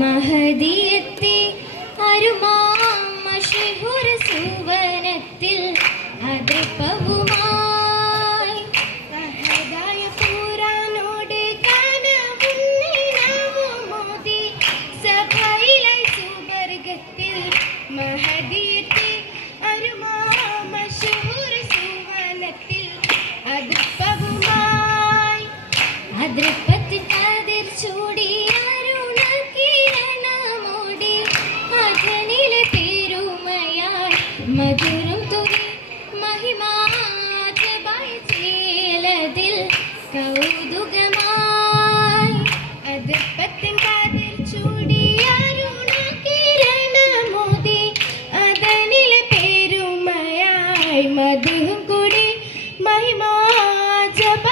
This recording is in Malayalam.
മഹദിയത്തെ അരുമാം മശഹൂർ സുവനത്തിൽ അതൃപ്പവുമായി അഹദായ ഖുർആനോട് കനവും നിലവുമോതി സഭയിലായി സുവർഗത്തിൽ മഹദിയത്തെ അരുമാം മശഹൂർ സുവനത്തിൽ അതൃപ്പവുമായി അതൃപ്പത്തിൻ കതിർ ചൂടി മധുരം തുരി മഹിമാജബായി ചേലതിൽ കൗതുകമായി അതൃപ്പത്തിൻ കതിർ ചൂടി അരുണകിരണമോദി അതനിലെ പെരുമയായി മധുരം കൂടി മഹിമാജബ